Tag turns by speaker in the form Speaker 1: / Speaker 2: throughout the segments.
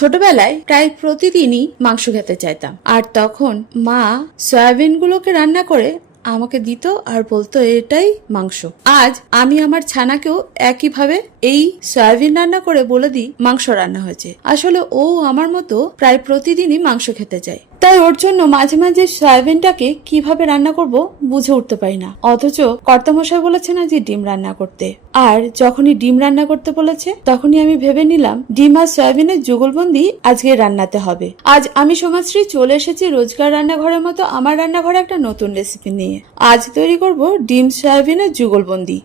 Speaker 1: ছোটবেলায় প্রায় প্রতিদিনই মাংস খেতে চাইতাম। আর তখন মা সয়াবিন গুলোকে রান্না করে আমাকে দিত আর বলতো, এটাই মাংস। আজ আমি আমার ছানাকেও একইভাবে এই সয়াবিন রান্না করে বলে দিই, মাংস রান্না হয়েছে। আসলে ও আমার মতো প্রায় প্রতিদিনই মাংস খেতে চায়। তাই ওর জন্য মাঝে মাঝে সয়াবিনটাকে কীভাবে রান্না করব বুঝে উঠতে পারি না। অথচ কর্তামশাই বলেছে না যে ডিম রান্না করতে। আর যখনই ডিম রান্না করতে বলেছে, তখনই আমি ভেবে নিলাম, ডিম আর সয়াবিনের যুগলবন্দি আজকে রান্নাতে হবে। আজ আমি সমাজশ্রী চলে এসেছি রোজগার রান্নাঘরের মতো আমার রান্নাঘরে একটা নতুন রেসিপি নিয়ে। আজ তৈরি করব ডিম সয়াবিনের যুগলবন্দি।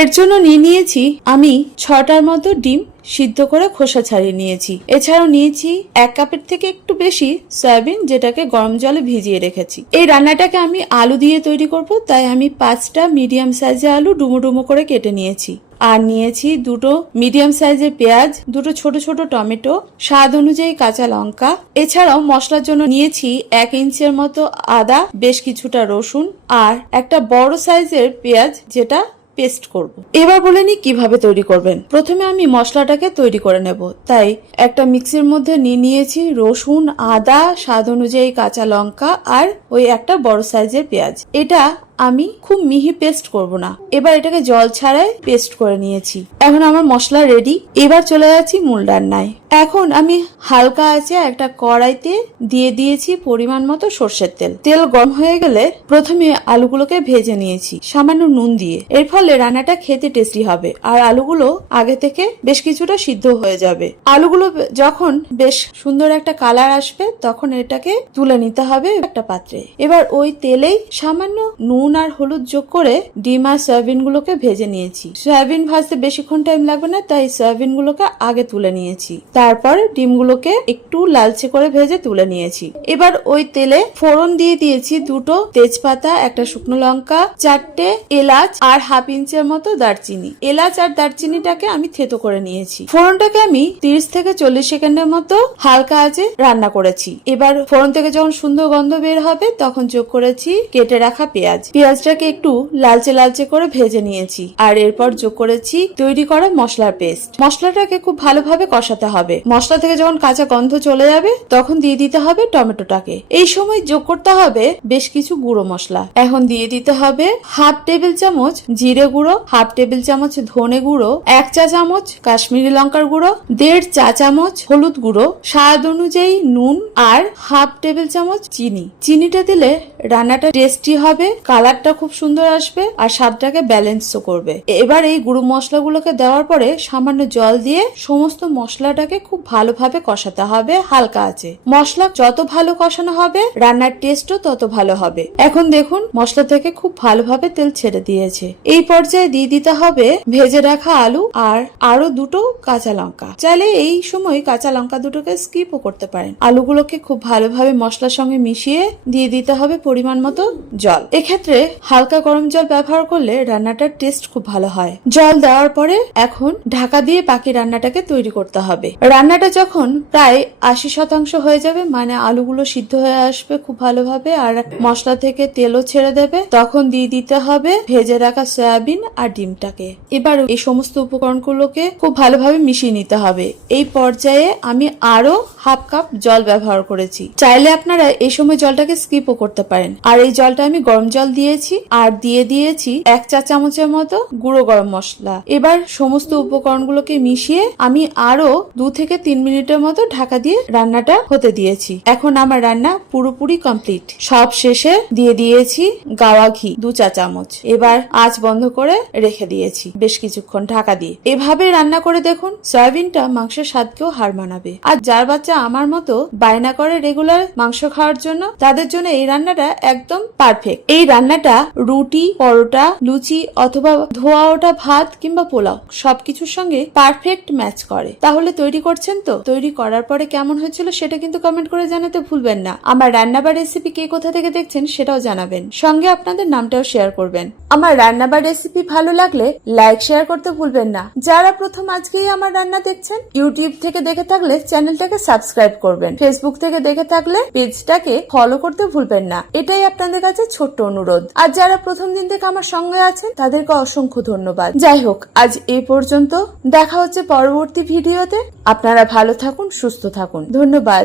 Speaker 1: এর জন্য নিয়ে নিয়েছি আমি ছটার মতো ডিম সিদ্ধ করে খোসা ছাড়িয়ে নিয়েছি। এছাড়াও নিয়েছি এক কাপের থেকে একটু বেশি সয়াবিন যেটাকে গরম জলে ভিজিয়ে রেখেছি। এই রান্নাটাকে আমি আলু দিয়ে তৈরি করব, তাই আমি পাঁচটা মিডিয়াম সাইজের আলু ডুমো ডুমো করে কেটে নিয়েছি। আর নিয়েছি দুটো মিডিয়াম সাইজের পেঁয়াজ, দুটো ছোট ছোট টমেটো, স্বাদ অনুযায়ী কাঁচা লঙ্কা। এছাড়াও মশলার জন্য নিয়েছি এক ইঞ্চের মতো আদা, বেশ কিছুটা রসুন আর একটা বড় সাইজের পেঁয়াজ যেটা পেস্ট করব। এবার বলে নি কীভাবে তৈরি করবেন। প্রথমে আমি মশলাটাকে তৈরি করে নেব। তাই একটা মিক্সির মধ্যে নিয়ে নিয়েছি রসুন, আদা, স্বাদ অনুযায়ী কাঁচা লঙ্কা আর ওই একটা বড় সাইজের পেঁয়াজ। এটা আমি খুব মিহি পেস্ট করব না। এবার এটাকে জল ছাড়াই পেস্ট করে নিয়েছি। এখন আমার মশলা রেডি এবার চলে যাচ্ছি মূল রান্নায়। এখন আমি হালকা আছে একটা কড়াইতে দিয়ে দিয়েছি পরিমাণ মতো সর্ষের তেল। তেল গরম হয়ে গেলে প্রথমে আলুগুলোকে ভেজে নিয়েছি, সামান্য নুন দিয়ে। এর ফলে রান্নাটা খেতে টেস্টি হবে। আর আলুগুলো আগে থেকে বেশ কিছুটা সিদ্ধ হয়ে যাবে। আলুগুলো যখন বেশ সুন্দর একটা কালার আসবে, তখন এটাকে তুলে নিতে হবে একটা পাত্রে। এবার ওই তেলেই সামান্য নুন আর হলুদ যোগ করে ডিম আর সয়াবিন গুলোকে ভেজে নিয়েছি। সয়াবিন ভাজতে বেশিক্ষণ টাইম লাগবে না, তাই সয়াবিন গুলোকে আগে তুলে নিয়েছি। তারপর ডিমগুলোকে একটু লালচে করে ভেজে তুলে নিয়েছি। এবার ওই তেলে ফোড়ন দিয়ে দিয়েছি দুটো তেজপাতা, একটা শুকনো লঙ্কা, চারটে এলাচ আর হাফ ইঞ্চের মতো দারচিনি। এলাচ আর দারচিনিটাকে আমি থেতো করে নিয়েছি। ফোড়নটাকে আমি তিরিশ থেকে চল্লিশ সেকেন্ডের মতো হালকা আঁচে রান্না করেছি। এবার ফোড়ন থেকে যখন সুন্দর গন্ধ বের হবে, তখন যোগ করেছি কেটে রাখা পেঁয়াজ। পেঁয়াজটাকে একটু লালচে লালচে করে ভেজে নিয়েছি। আর এরপর যোগ করেছি তৈরি করা মশলার পেস্ট। মশলাটাকে খুব ভালোভাবে কষাতে হবে। মশলা থেকে যখন কাঁচা গন্ধ চলে যাবে, তখন দিয়ে দিতে হবে টমেটোটাকে। এই সময় যোগ করতে হবে বেশ কিছু গুঁড়ো মশলা। এখন দিয়ে দিতে হবে হাফ টেবিল চামচ জিরে গুঁড়ো, হাফ টেবিল চামচ ধনে গুঁড়ো, এক চা চামচ কাশ্মীরি লঙ্কার গুঁড়ো, দেড় চা চামচ হলুদ গুঁড়ো, স্বাদ অনুযায়ী নুন আর হাফ টেবিল চামচ চিনি। চিনিটা দিলে রান্নাটা টেস্টি হবে কালারটা খুব সুন্দর আসবে আর স্বাদটাকে ব্যালেন্সও করবে। এবার এই গুঁড়ো মশলাগুলোকে দেওয়ার পরে সামান্য জল দিয়ে সমস্ত মশলাটাকে খুব ভালোভাবে কষাতে হবে, হালকা আছে মশলা যত ভালো কষানো হবে, রান্নার টেস্টও তত ভালো হবে। এখন দেখুন, মশলা থেকে খুব ভালোভাবে তেল ছেড়ে দিয়েছে। এই পর্যায়ে দিয়ে দিতে হবে ভেজে রাখা আলু আর আরও দুটো কাঁচা লঙ্কা। চাইলে এই সময় কাঁচা লঙ্কা দুটোকে স্কিপও করতে পারেন। আলুগুলোকে খুব ভালোভাবে মশলার সঙ্গে মিশিয়ে দিয়ে দিতে হবে পরিমাণ মতো জল। এক্ষেত্রে হালকা গরম জল ব্যবহার করলে রান্নাটার টেস্ট খুব ভালো হয়। জল দেওয়ার পরে এখন ঢাকা দিয়ে বাকি রান্নাটাকে তৈরি করতে হবে। রান্নাটা যখন প্রায় আশি শতাংশ হয়ে যাবে মানে আলুগুলো সিদ্ধ হয়ে আসবে খুব ভালোভাবে আর মশলা থেকে তেলও ছেড়ে দেবে, তখন দিয়ে দিতে হবে ভেজে রাখা সয়াবিন আর ডিমটাকে। এবার এই সমস্ত উপকরণগুলোকে খুব ভালোভাবে মিশিয়ে নিতে হবে। এই পর্যায়ে আমি আরও হাফ কাপ জল ব্যবহার করেছি। চাইলে আপনারা এই সময় জলটাকে স্কিপও করতে পারেন। আর এই জলটা আমি গরম জল দিয়েছি আর দিয়ে দিয়েছি এক চা চামচের মতো গুঁড়ো গরম মশলা। এবার সমস্ত উপকরণগুলোকে মিশিয়ে আমি আরও দু থেকে তিন মিনিটের মতো ঢাকা দিয়ে রান্নাটা হতে দিয়েছি। এখন আমার রান্না পুরোপুরি কমপ্লিট। সব শেষে দিয়ে দিয়েছি গাওয়া ঘি, দু চা চামচ। এবার আঁচ বন্ধ করে রেখে দিয়েছি বেশ কিছুক্ষণ ঢাকা দিয়ে। এভাবে রান্না করে দেখুন, সয়াবিনটা মাংসের স্বাদকেও হার মানাবে। আর যার বাচ্চা আমার মতো বায়না করে রেগুলার মাংস খাওয়ার জন্য, তাদের জন্য এই রান্নাটা একদম পারফেক্ট এই রান্নাটা রুটি, পরোটা, লুচি অথবা ধোয়া ওটা ভাত কিংবা পোলাও সবকিছুর সঙ্গে পারফেক্ট ম্যাচ করে। তাহলে তৈরি করছেন তো? তৈরি করার পরে কেমন হয়েছিল সেটা কিন্তু কমেন্ট করে জানাতে ভুলবেন না। আমার রান্না বা রেসিপি কে কোথা থেকে দেখছেন সেটাও জানাবেন। সঙ্গে আপনাদের নামটাও শেয়ার করবেন। আমার রান্না বা রেসিপি ভালো লাগলে লাইক শেয়ার করতে ভুলবেন না। যারা প্রথম আজকেই আমার রান্না দেখছেন ইউটিউব থেকে দেখে থাকলে চ্যানেলটাকে সাবস্ক্রাইব করবেন। ফেসবুক থেকে দেখে থাকলে পেজটাকে ফলো করতে ভুলবেন না। এটাই আপনাদের কাছে ছোট্ট অনুরোধ আর যারা প্রথম দিন থেকে আমার সঙ্গে আছেন, তাদেরকে অসংখ্য ধন্যবাদ। যাই হোক, আজ এই পর্যন্ত। দেখা হচ্ছে পরবর্তী ভিডিওতে। আপনারা ভালো থাকুন, সুস্থ থাকুন। ধন্যবাদ।